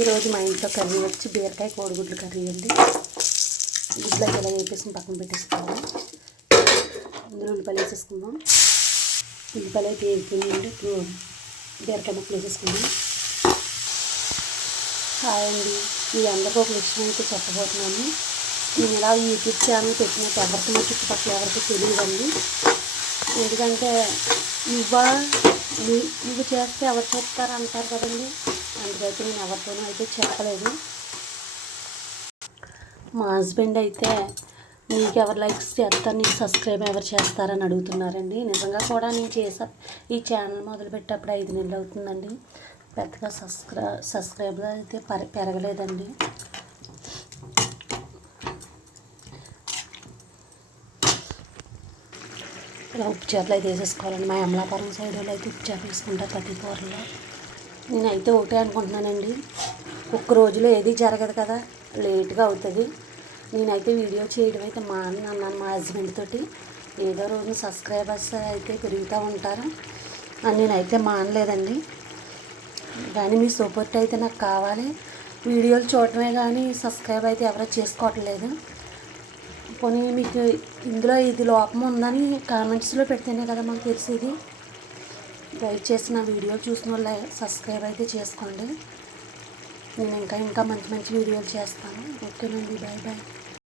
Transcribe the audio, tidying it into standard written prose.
ఈరోజు మా ఇంట్లో కర్రీ వచ్చి బీరకాయ కోడిగుడ్లు కర్రీ అండి. గుడ్లకి ఇలా వేపేసి పక్కన పెట్టేసుకోవాలి. అందులో ఉల్లిపాయలు వేసేసుకుందాం. ఉల్లిపాయలు అయితే వేగిపోయిందండి. ఇప్పుడు బీరకాయ ముక్కలు వేసేసుకుందాం. హాయ్ అండి, మీ అందరికీ ఒక విషయం అయితే చెప్పబోతున్నాను. నేను ఇలా యూట్యూబ్ ఛానల్ పెట్టినట్టు ఎవరికి మా చుట్టుపక్కల ఎవరికి తెలియదండి. ఎందుకంటే నువ్వు చేస్తే ఎవరు చెప్తారు అంటారు కదండి. అందుకైతే నేను ఎవరితోనూ అయితే చెప్పలేదు. మా హస్బెండ్ అయితే నీకు ఎవరు లైక్స్ చేస్తారు, నీకు సబ్స్క్రైబ్ ఎవరు చేస్తారని అడుగుతున్నారండి. నిజంగా కూడా నేను ఈ ఛానల్ మొదలుపెట్టేటప్పుడు 5 నెలలు అవుతుందండి. పెద్దగా సబ్స్క్రైబర్ అయితే పెరగలేదండి. ఇలా ఉప్పు చేపలు అయితే వేసేసుకోవాలండి. మా అమలాపురం సైడ్ వాళ్ళు అయితే ఉప్పు చేపలు వేసుకుంటారు ప్రతి కూరలో. నేనైతే ఒకటే అనుకుంటున్నానండి, ఒక్క రోజులో ఏది జరగదు కదా, లేట్గా అవుతుంది. నేనైతే వీడియో చేయడం అయితే అన్నాను మా హస్బెండ్ తోటి. ఏదో రోజు సబ్స్క్రైబర్స్ అయితే పెరుగుతూ ఉంటారు అని నేనైతే మానలేదండి. కానీ మీ సపోర్ట్ అయితే నాకు కావాలి. వీడియోలు చూడటమే కానీ సబ్స్క్రైబ్ అయితే ఎవరో చేసుకోవట్లేదు. పోనీ మీకు ఇందులో ఇది లోపం ఉందని కామెంట్స్లో పెడితేనే కదా మాకు తెలిసేది. దయచేసి నా వీడియో చూసిన వాళ్ళు సబ్స్క్రైబ్ అయితే చేసుకోండి. నేను ఇంకా మంచి మంచి వీడియోలు చేస్తాను. ఓకేనండి, బాయ్ బాయ్.